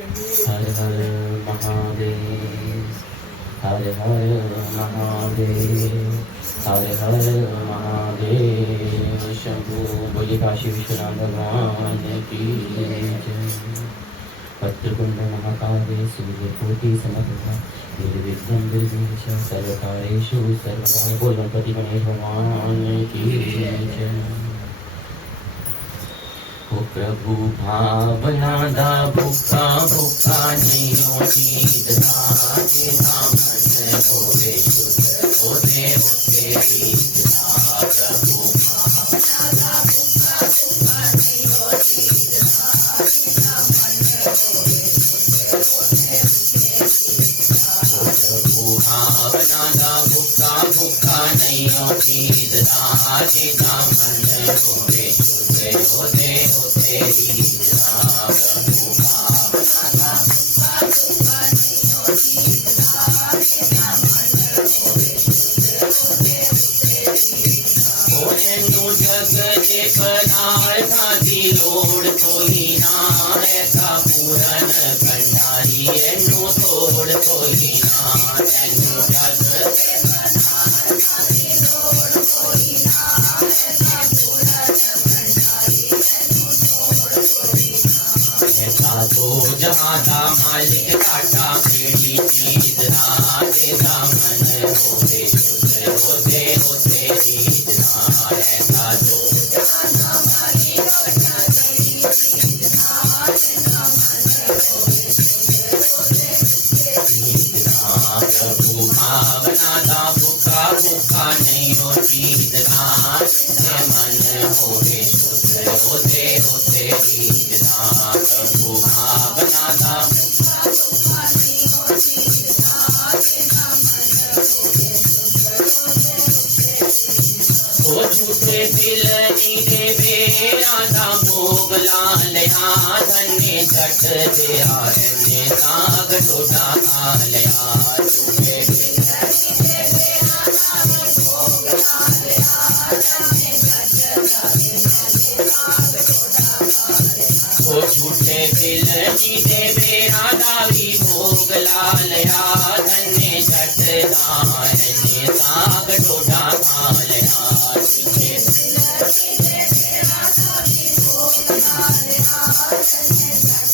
हर हर महादेव, हर हर महादेव, हर हर महादेव। शंभु बोलिए काशी विश्वनाथ भगवान की जय। वक्रतुंड महाकाय सूर्यकोटि समप्रभा निर्विघ्नं निर्विघ्नं सर्वकार्येषु सर्वदा। बोल गणपति गणेश भगवान की जय। ओ प्रभु भावना दा भूखा भूखा नहीं होती दाते दामन होवे होते तेरी दा। प्रभु भावना दा भूखा भूखा नहीं होती दाते दामन होवे होते तेरी दा। ओ प्रभु भावना दा भूखा भूखा नहीं होती दाते दामन होवे होते तेरी दा। प्रभु भावना दा भूखा भूखा नहीं होती दाते दामन होवे होते तेरी दा। ओ एनु जग दे पदार्था दी लोड़ कोई ना, ऐसा पूरन भंडारी एनु तोड़ कोई ना। एनु जग दे पदार्था दी लोड़ कोई ना, ऐसा पूरन भंडारी एनु तोड़ कोई ना। ऐसा तो जहाँ दा मालिक काटा केड़ी चीज दाते दामन होवे होते तेरी दा। ऐसा तो जहाँ दा मालिक काटा केड़ी चीज दाते दामन होवे होते तेरी दा। प्रभु भावना दा भूखा भूखा नहीं होती दाते मन होवे होते तेरी दा। प्रभु भावना दा भूखा भूखा नहीं होती दाते दामन होवे। ओ झूठे बिलनी दे बेरा दा भोग लालया, धन्य छठ दिया रन्ने साग ढोडा खा लिया। झूठे बिलनी दे बेरा दा भोग लालया, धन्य छठ दिया रन्ने साग ढोडा खा लिया। ओ झूठे बिलनी दे बेरा दा भी भोग लालया, धन्य छठ दिया रन्ने साग ढोडा खा लिया। झूठे बिलनी दे बेरा दा भी भोग लालया, धन्य छठ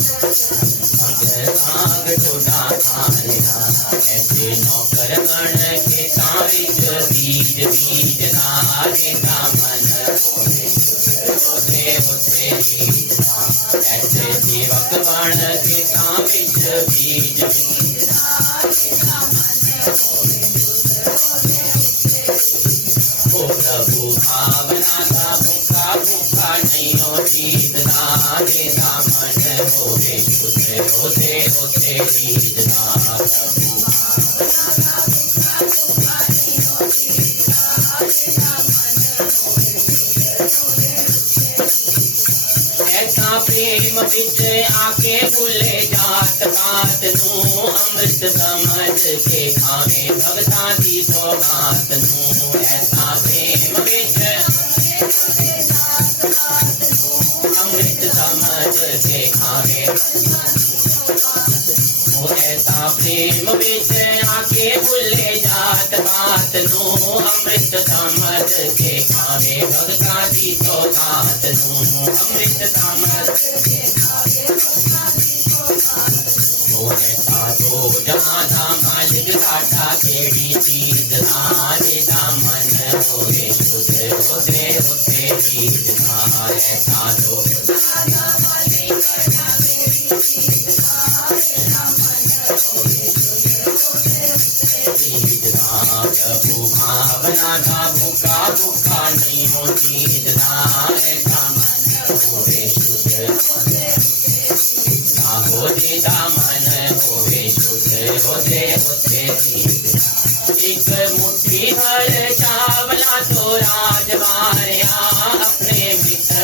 साग ढोडा खा लिया। ऐसे नौकर गण के तारिक बीज बीज दाते दामन होवे होते तेरी दा। ऐसे सेवक गण के तारिक बीज बीज दाते दामन होवे होते तेरी। ओ प्रभु भावना दा भूखा भूखा नहीं होती दाते दामन होवे होते तेरी दा। प्रभु भावना दा भूखा भूखा नहीं होती दाते दामन होवे होते तेरी। ऐसा प्रेम विच आके भूले जात पात नू, अमृत समझ के खावे भगता दी सौगात नू। ऐसा प्रेम विच अमृत समझ के खावे। ओ ऐसा प्रेम विच आके भूले जात पात नू, अमृत समझ के खावे भगता दी सौगात नू। अमृत समझ के खावे भगता दी सौगात नू। ओ ऐसा तो जहाँ दा मालिक काटा केड़ी चीज दाते दामन होवे होते तेरी दा। ऐसा तो जहाँ दा मालिक काटा केड़ी चीज दाते दामन होवे होते तेरी दा। प्रभु भावना दा भूखा भूखा नहीं होती दाते दामन होवे होते दामन होवे होते तेरी दा। एक मुट्ठी भर चावला तो राजवारिया, अपने मित्र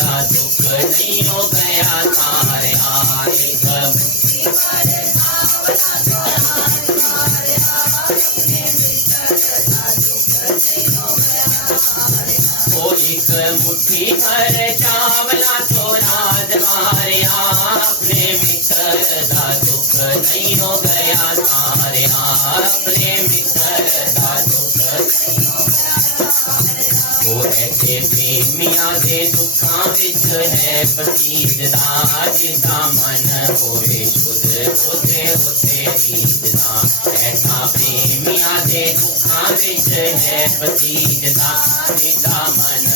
का दुख नहीं हो गया तारिया। एक मुट्ठी भर चावला तो राजवारिया, अपने मित्र का दुख नहीं हो गया तारिया। ओ एक मुट्ठी भर चावला तो राजवारिया, अपने मित्र नहीं हो गया तारिया अपने मित्रता दुख वो ऐसे प्रेमिया दे दुखा विच है पसीजदा जिदा मन होवे शुद्ध होते होते रीजदा ऐसा प्रेमिया दे दुखा विच है पसीजदा जिदा मन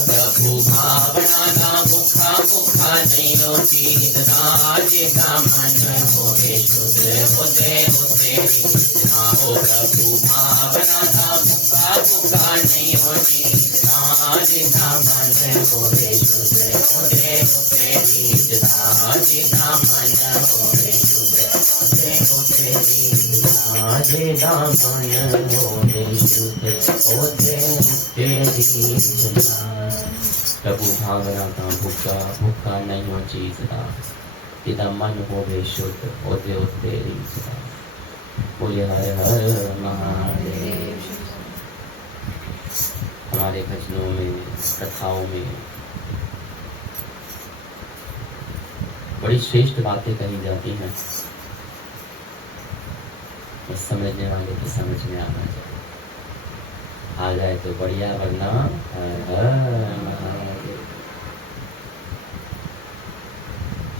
प्रभु भावना दा भूखा भूखा नहीं हो चीजदा जिदा मन होवे शुद्ध होते होते रीजदा हो प्रभु भावना दा भूखा भूखा नहीं हो चीजदा जिदा मन होवे शुद्ध होते होते रीजदा जिदा मन होवे शुद्ध होते होते रीजदा जिदा मन होवे शुद्ध होते होते रीजदा प्रभु भावना का भूखा भूखा नहीं हो चीजदा जिदा मन होवे शुद्ध होते होते रीजदा बोले हर हर महादेव। हमारे भजनों में कथाओं में बड़ी श्रेष्ठ बातें कही जाती हैं, समझने वाले को समझ में आना चाहिए, आ जाए तो बढ़िया वरना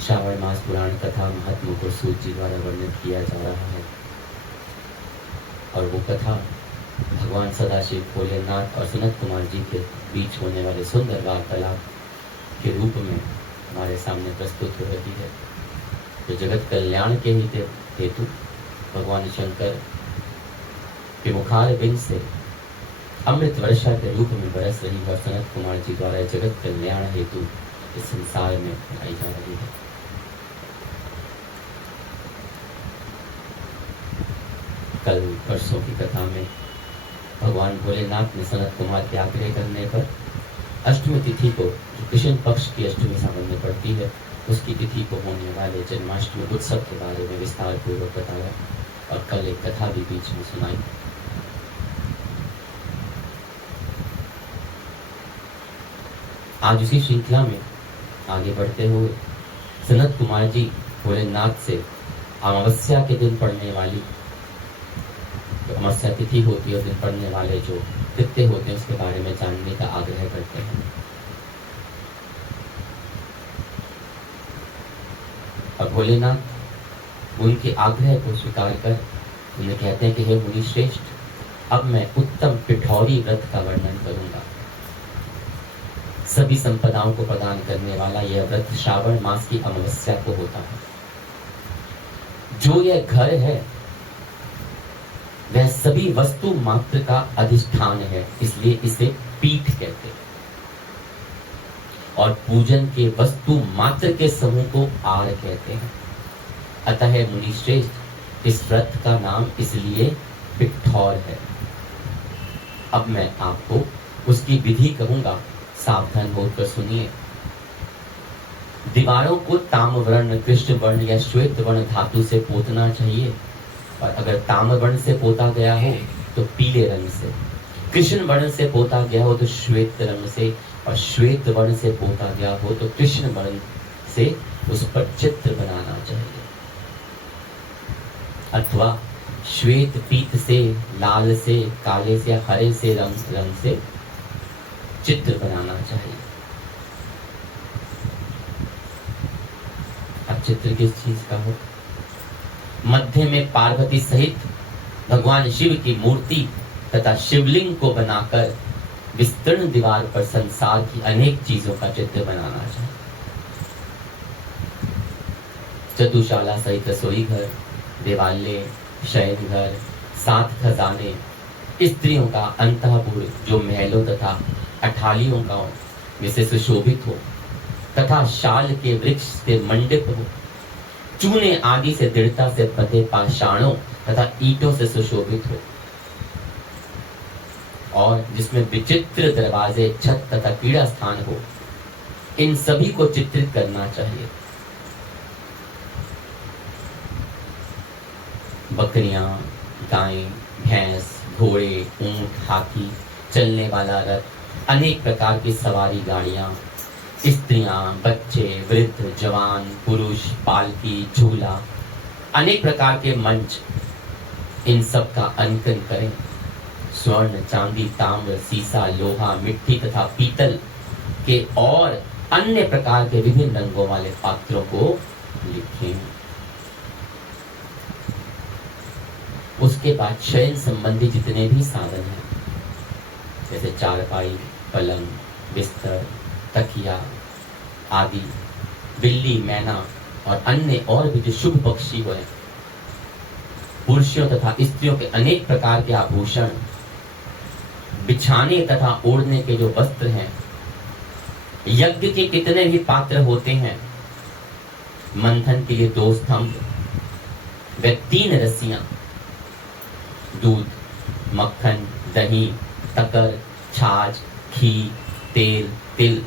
श्रावण मास पुराण कथा महात्मा को सूत जी द्वारा वर्णित किया जा रहा है और वो कथा भगवान सदाशिव भोलेनाथ और सनत कुमार जी के बीच होने वाले सुंदर वार्तालाप के रूप में हमारे सामने प्रस्तुत हो रही है। तो जगत कल्याण के ही हेतु भगवान शंकर के मुखार बिंद से अमृत वर्षा के रूप में बरस रही है और सनत कुमार जी द्वारा जगत कल्याण हेतु इस संसार में आई जा रही है। कल परसों की कथा में भगवान भोलेनाथ ने सनत कुमार के आग्रह करने पर अष्टमी तिथि को, जो कृष्ण पक्ष की अष्टमी सावन में पड़ती है, उसकी तिथि को होने वाले जन्माष्टमी उत्सव के बारे में विस्तार पूर्वक बताया और कल एक कथा भी बीच में सुनाई। आज उसी श्रृंखला में आगे बढ़ते हुए सनत कुमार जी भोलेनाथ से अमावस्या के दिन पड़ने वाली, जो अमावस्या तिथि होती है उस दिन पड़ने वाले जो कृत्य होते हैं उसके बारे में जानने का आग्रह करते हैं। और भोलेनाथ उनके आग्रह को स्वीकार कर उन्हें कहते हैं कि हे मुनि श्रेष्ठ, अब मैं उत्तम पिठौरी व्रत का वर्णन करूंगा। सभी संपदाओं को प्रदान करने वाला यह व्रत श्रावण मास की अमावस्या को होता है। जो यह घर है वह सभी वस्तु मात्र का अधिष्ठान है, इसलिए इसे पीठ कहते हैं और पूजन के वस्तु मात्र के समूह को आड़ कहते हैं। अतः मुनि श्रेष्ठ, इस व्रत का नाम इसलिए पिठौर है। अब मैं आपको उसकी विधि कहूंगा, सावधान होकर सुनिए। दीवारों को ताम्रवर्ण, कृष्ण वर्ण या श्वेत वर्ण धातु से पोतना चाहिए और अगर ताम्रवर्ण से पोता गया हो तो पीले रंग से, कृष्ण वर्ण से पोता गया हो तो श्वेत रंग से और श्वेत वर्ण से पोता गया हो तो कृष्ण वर्ण से उस पर चित्र बनाना चाहिए। अथवा श्वेत पीत से, लाल से, काले से, हरे से रंग से चित्र बनाना चाहिए। अब चित्र किस चीज का हो? मध्य में पार्वती सहित भगवान शिव की मूर्ति तथा शिवलिंग को बनाकर विस्तीर्ण दीवार पर संसार की अनेक चीजों का चित्र बनाना चाहिए। चतुशाला सहित रसोई घर, देवालय, शयन घर, 7 खजाने, स्त्रियों का अंतःपुर जो महलों तथा अठालियों का में सुशोभित हो तथा शाल के वृक्ष से मंडित हो, चूने आदि से दृढ़ता से बंधे पाषाणों तथा ईंटों से सुशोभित हो और जिसमें विचित्र दरवाजे, छत तथा क्रीड़ा स्थान हो, इन सभी को चित्रित करना चाहिए। बकरियां, गायें, भैंस, घोड़े, ऊंट, हाथी, चलने वाला रथ, अनेक प्रकार की सवारी गाड़ियां, स्त्रियां, बच्चे, वृद्ध, जवान, पुरुष, पालकी, झूला, अनेक प्रकार के मंच, इन सब का अंकन करें। स्वर्ण, चांदी, ताम्र, सीसा, लोहा, मिट्टी तथा पीतल के और अन्य प्रकार के विभिन्न रंगों वाले पात्रों को लिखें। उसके बाद शयन संबंधी जितने भी साधन हैं, जैसे चारपाई, पलंग, बिस्तर, तकिया आदि, बिल्ली, मैना और अन्य और भी जो शुभ पक्षी हुए, पुरुषों तथा स्त्रियों के अनेक प्रकार के आभूषण, बिछाने तथा ओढ़ने के जो वस्त्र हैं, यज्ञ के कितने भी पात्र होते हैं, मंथन के लिए 2 स्तंभ व 3 रस्सियां, दूध, मक्खन, दही, तकर, छाछ, घी, तेल, तिल,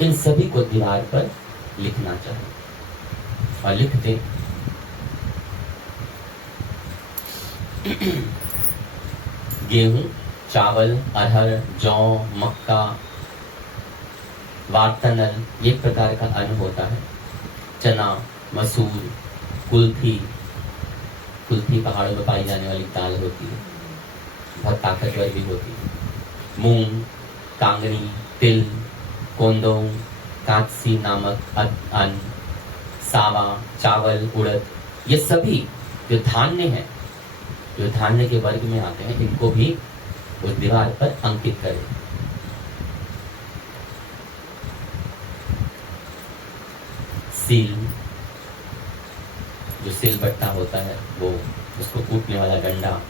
इन सभी को दीवार पर लिखना चाहिए और लिख दें। गेहूं, चावल, अरहर, जौ, मक्का, वार्तनल, ये प्रकार का अन्न होता है। चना, मसूर, कुल्थी, कुल्थी पहाड़ों में पाई जाने वाली दाल होती है, बहुत ताकतवर भी होती है। मूंग, कांगनी, तिल, कोंदों, कांसी नामक अन्न, सावा, चावल, उड़द, ये सभी जो धान्य हैं, जो धान्य के वर्ग में आते हैं, इनको भी उस दीवार पर अंकित करें। सील, जो सिलबट्टा होता है वो, उसको कूटने वाला डंडा,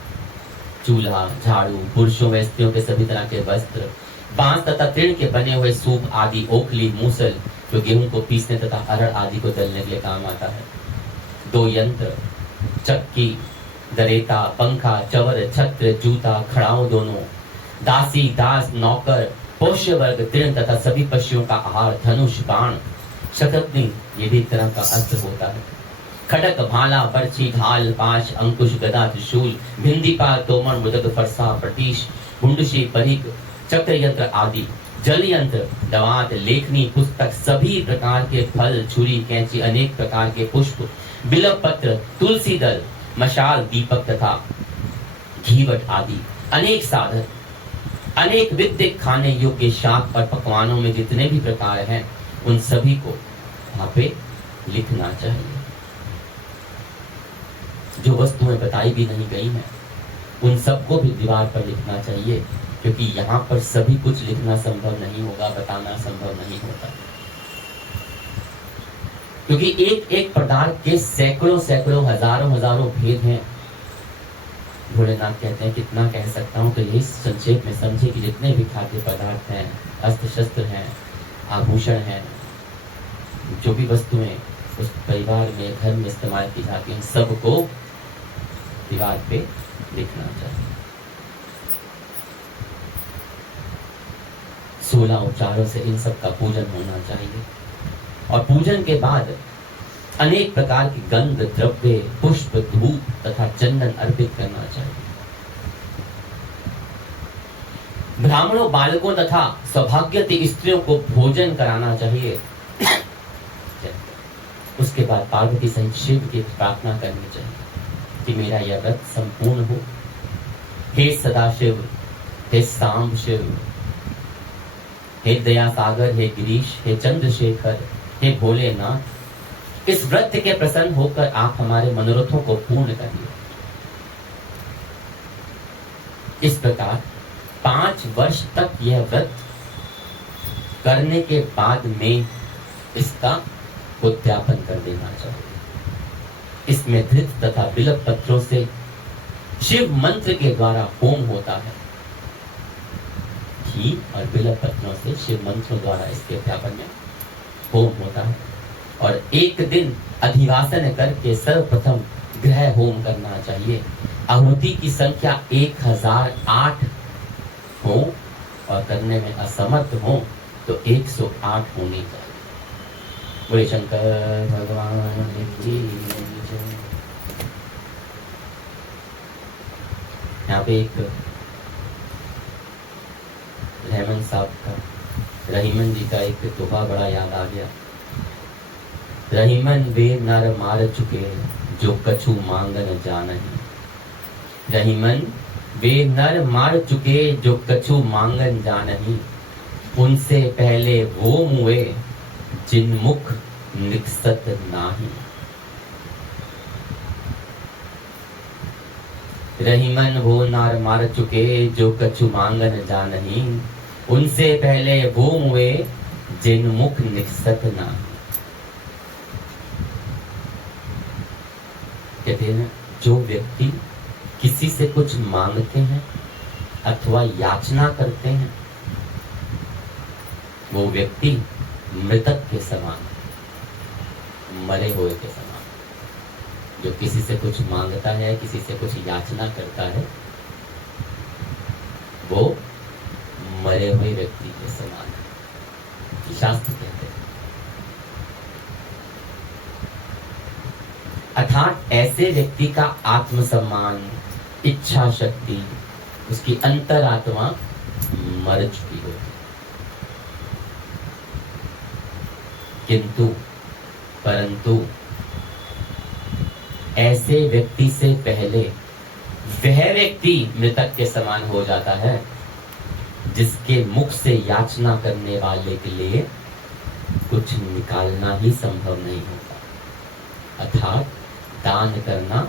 चूल्हा, झाड़ू, पुरुषों व स्त्रियों के सभी तरह के वस्त्र, बांस तथा तृण के बने हुए सूप आदि, ओखली, मूसल, जो गेहूं को पीसने तथा अरहर आदि को दलने के लिए काम आता है। 2 यंत्र, चक्की, दरेता, पंखा, चवर, छत्र, जूता, खड़ाऊ दोनों, दासी, दास, नौकर, पोष्य वर्ग, तृण तथा सभी पशुओं का आहार, धनुष, बाण, शतरंजी, ये भी एक तरह का अस्त्र होता है। खड़क, भाला, बर्छी, ढाल, पाश, अंकुश, गदा, त्रिशूल, भिंदीपाल, तोमर, मृदक, फरसा, पटीश, गुंडशी, परिक, चक्र यंत्र आदि, जल यंत्र, दवात, लेखनी, पुस्तक, सभी प्रकार के फल, छुरी, कैंची, अनेक प्रकार के पुष्प, बिल्व पत्र, तुलसी दल, मशाल, दीपक तथा घीवट आदि, अनेक साधन, अनेक विद्य खाने योग्य शाक और पकवानों में जितने भी प्रकार हैं, उन सभी को वहां पे लिखना चाहिए। जो वस्तुएं बताई भी नहीं गई हैं, उन सबको भी दीवार पर लिखना चाहिए, क्योंकि यहाँ पर सभी कुछ लिखना संभव नहीं होगा, बताना संभव नहीं होता, क्योंकि एक एक पदार्थ के सैकड़ों सैकड़ों, हजारों हजारों भेद हैं। भोलेनाथ कहते हैं, कितना कह सकता हूँ, तो यही संक्षेप में समझे कि जितने भी खाद्य पदार्थ हैं, अस्त्र शस्त्र हैं, आभूषण हैं, जो भी वस्तुएं उस परिवार में, घर में इस्तेमाल की जाती हैं, सबको दीवार पे लिखना चाहिए। 16 उपचारों से इन सब का पूजन होना चाहिए और पूजन के बाद अनेक प्रकार की गंध, द्रव्य, पुष्प, धूप तथा चंदन अर्पित करना चाहिए। ब्राह्मणों, बालकों तथा सौभाग्यवती स्त्रियों को भोजन कराना चाहिए। उसके बाद पार्वती सहित शिव की प्रार्थना करनी चाहिए कि मेरा यह व्रत संपूर्ण हो। हे सदाशिव, हे सांब शिव, हे दया सागर, हे गिरीश, हे चंद्रशेखर, हे भोलेनाथ, इस व्रत के प्रसन्न होकर आप हमारे मनोरथों को पूर्ण करिए। इस प्रकार 5 वर्ष तक यह व्रत करने के बाद में इसका उद्यापन कर देना चाहिए। इसमें धृत तथा बिल्व पत्रों से शिव मंत्र के द्वारा होम होता है। घी और बिल्व पत्रों से शिव मंत्रों द्वारा इसके उद्यापन में होम होता है और एक दिन अधिवासन करके सर्वप्रथम ग्रह होम करना चाहिए। आहुति की संख्या 1008 हो और करने में असमर्थ हो तो 108 होनी चाहिए। बोले शंकर भगवान की जय। यहाँ पे एक रहमान साहब का रहीमन जी का एक दोहा बड़ा याद आ गया। रहीमन वे नर मार चुके जो कछु मांगन जानही। रहीमन वे नर मार चुके जो कछु मांगन जानही। उनसे पहले वो मुए जिन मुख निकसत नाही। रहीमन वो नार मार चुके जो कछु मांगन जानही। उनसे पहले वो मुए जिन मुख निकसत नाही। कहते हैं जो व्यक्ति किसी से कुछ मांगते हैं अथवा याचना करते हैं वो व्यक्ति मृतक के समान, मरे हुए के समान। जो किसी से कुछ मांगता है, किसी से कुछ याचना करता है, वो मरे हुए व्यक्ति के समान है, शास्त्र कहते हैं। अर्थात ऐसे व्यक्ति का आत्मसम्मान, इच्छा शक्ति, उसकी अंतरात्मा मर चुकी होती। किंतु परंतु ऐसे व्यक्ति से पहले वह व्यक्ति मृतक के समान हो जाता है जिसके मुख से याचना करने वाले के लिए कुछ निकालना ही संभव नहीं होता। अर्थात दान करना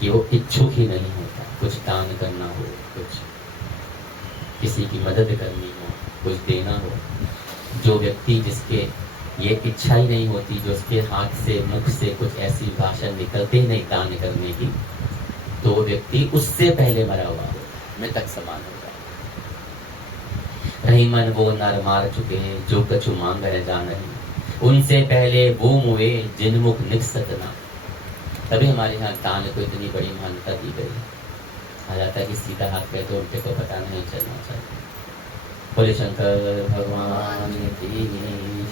कि वो इच्छुक ही नहीं होता। कुछ दान करना हो, कुछ किसी की मदद करनी हो, कुछ देना हो, जो व्यक्ति जिसके ये इच्छा ही नहीं होती, जो उसके हाथ से, मुख से कुछ ऐसी भाषा निकलते ही नहीं दान करने की, तो वो व्यक्ति उससे पहले मरा हुआ हो, मृतक समान होगा। रहीमन वो नर मार चुके जो कछु मांग रह जान रही। उनसे पहले वो मुए जिन मुख निकसत ना। तभी हमारे यहाँ दान को इतनी बड़ी मान्यता दी गई। आ जाता है कि सीधा हाथ पे तो उल्टे को पता नहीं चलना चाहिए। बोले शंकर भगवान की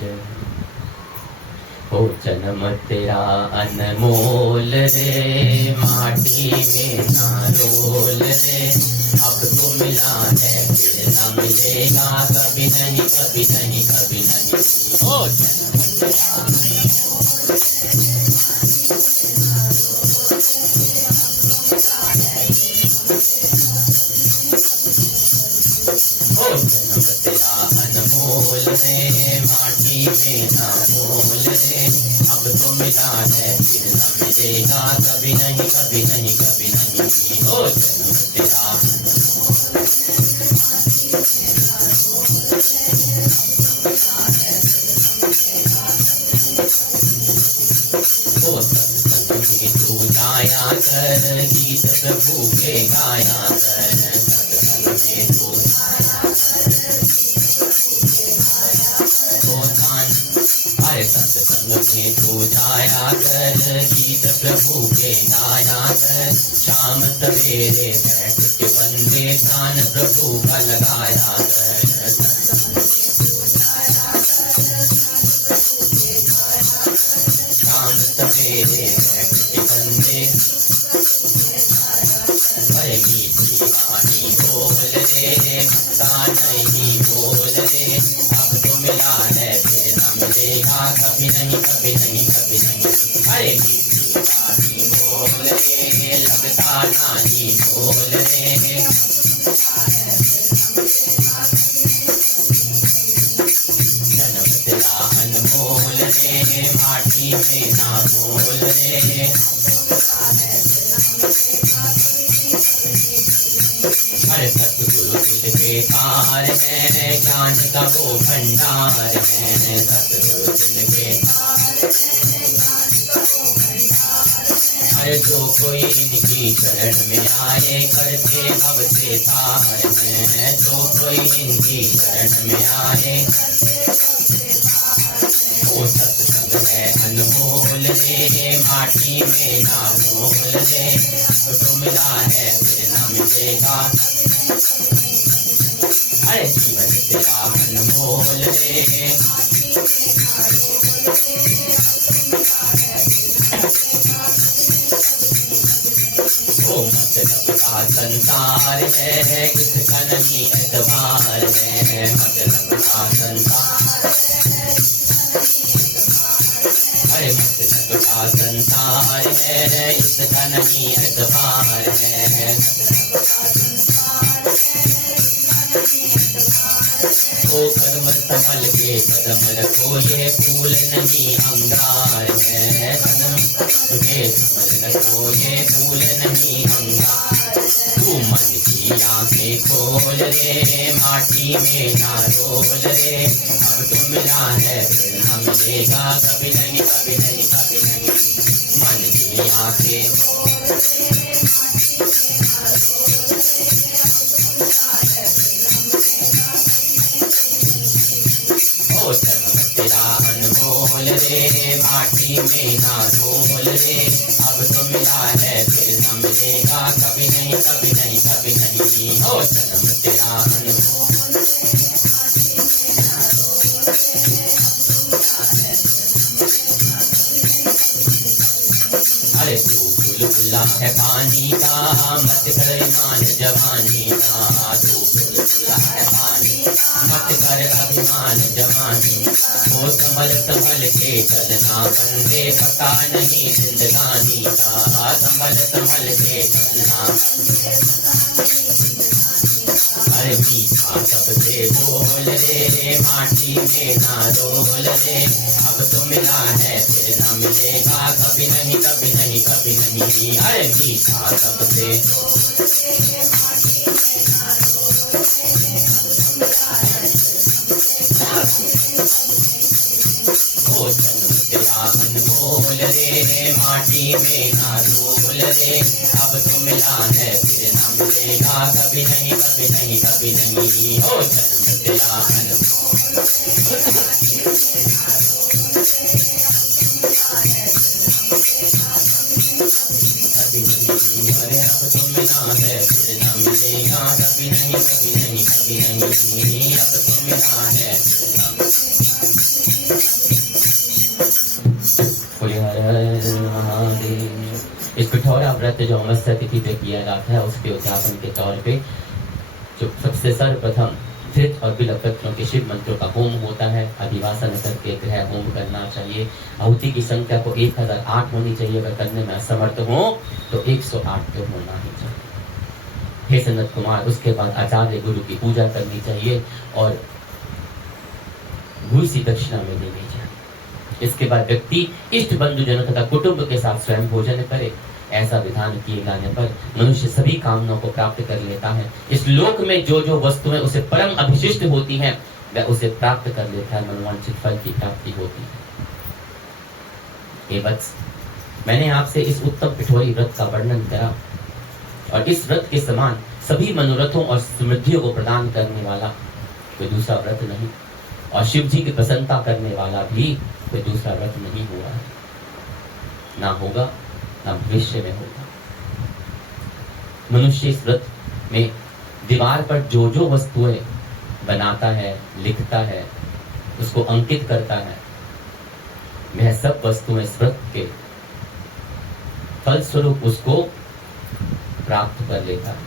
जय। ओ जन्म तेरा अनमोल रे, माटी में ना रोल रे। अब तो मिला है फिर ना मिलेगा, कभी नहीं कभी नहीं कभी नहीं। ओ जन्म तेरा अनमोल रे, माटी में ना मोल रे। अब तो मिला है फिर ना मिलेगा, कभी नहीं कभी नहीं कभी नहीं। ओ जन्म तेरा ओ सत्संग में तू जाया कर, गीत प्रभु के गाया कर। सत्संग में तू सत्संग में तू जाया कर, गीत प्रभु के गाया कर। शाम सवेरे बैठ के बंदे ध्यान प्रभु का लगाया कर। शाम सवेरे बैठ के बंदे मीठी वाणी बोल रे, भक्ता नहीं बोल रे। अब तो मिला है फिर न मिलेगा, कभी नहीं कभी नहीं कभी नहीं। अरे मीठी वाणी बोल रे, लगता नहीं बोल रे। जन्म तेरा अनमोल रे, माटी में ना बोल रे। हर सतगुरु दिल कार है, ज्ञान का वो भंडार है। सतगुरु दिल के हर जो कोई इनकी शरण में आए, करते भव से तार है। जो कोई इनकी शरण में आए, वो सत्संग है अनमोल रे, माटी में ना मोल रे। तो मिला है फिर न मिलेगा, अरे जीवन तेरा अनमोल रे। ओ मतलब का संसार है, इसका नहीं एतबार है। मतलब का संसार, अरे मतलब का संसार है, इसका नहीं एतबार है। तो कर्म संभल के कदम रखो, ये फूल नहीं अंगार है। कदम के संभल रखो, ये फूल नहीं अंगार। तू मन की आंखें खोल रे, माटी में ना रोल रे। अब तो मिला है फिर न मिलेगा, कभी नहीं कभी नहीं कभी नहीं। मन की आंखें तेरा अनमोल रे, माटी में ना डोल रे। अब तो मिला है फिर न मिलेगा, कभी नहीं कभी नहीं कभी नहीं। हो जन्म तेरा अनमोल, अरे तू बुलबुला है पानी का, मत कर ईमान जवानी का। तू बुलबुला है पानी का, मत कर अभिमान जवानी। वो संभल संभल के चलना बंदे, पता नहीं जिंदगानी का। संभल संभल के चलना, अरे मीठा सबसे बोल रे, माटी में ना रोल रे। अब तो मिला है फिर न मिलेगा, कभी नहीं कभी नहीं कभी नहीं। अरे मीठा सबसे, ओ जन्म तेरा अनमोल रे, माटी में ना रोल रे। अब तो मिला है फिर न मिलेगा, कभी नहीं कभी नहीं कभी नहीं। ओ जन्म तेरा अनमोल, कभी नहीं। अरे अब तो मिला है फिर न मिलेगा, कभी नहीं कभी नहीं कभी नहीं। अब तो मिला है फिर न महादेव। इस पिठौरा व्रत जो अमावस्या तिथि पे किया जाता है, उसके उद्यापन के तौर पे जो सबसे सर्वप्रथम धृत और बिल्वपत्रों के शिव मंत्रों का होम होता है। अधिवासन करके ग्रह होम करना चाहिए। आहुति की संख्या को 1008 होनी चाहिए। अगर करने में असमर्थ हो तो 108 तो होना ही चाहिए। हे सनत कुमार, उसके बाद आचार्य गुरु की पूजा करनी चाहिए और भूसी दक्षिणा में देनी चाहिए। इसके बाद व्यक्ति इष्ट बंधु जनों तथा कुटुंब के साथ स्वयं भोजन करे। ऐसा विधान किए जाने पर मनुष्य सभी कामनाओं को प्राप्त कर लेता है। इस लोक में जो जो वस्तुएं उसे परम अभिशिष्ट होती हैं, वह उसे प्राप्त कर लेता है। मनोवांछित फल की प्राप्ति होती है। हे वत्स, मैंने आपसे इस उत्तम पिठौरी व्रत का वर्णन करा और इस व्रत के समान सभी मनोरथों और समृद्धियों को प्रदान करने वाला कोई दूसरा व्रत नहीं, और शिव जी की प्रसन्नता करने वाला भी कोई दूसरा व्रत नहीं हुआ है, ना होगा, ना भविष्य में होगा। मनुष्य इस व्रत में दीवार पर जो जो वस्तुएं बनाता है, लिखता है, उसको अंकित करता है, वह सब वस्तुएं इस व्रत के फलस्वरूप उसको प्राप्त कर लेता है,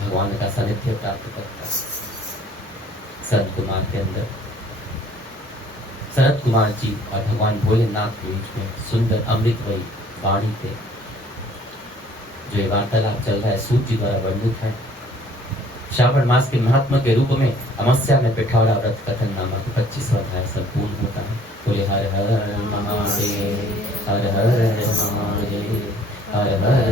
भगवान का सानिध्य प्राप्त करता है। सनत कुमार के अंदर सनत कुमार जी और भगवान भोलेनाथ के बीच में सुंदर अमृतमयी वाणी थे। जो ये वार्तालाप चल रहा है सूत जी द्वारा वर्णित है। श्रावण मास के महात्मा के रूप में अमावस्या में पिठौरा व्रत कथन नामक 25वां अध्याय संपूर्ण होता है। बोले हर हर महादेव, हर हर महादेव, हर हर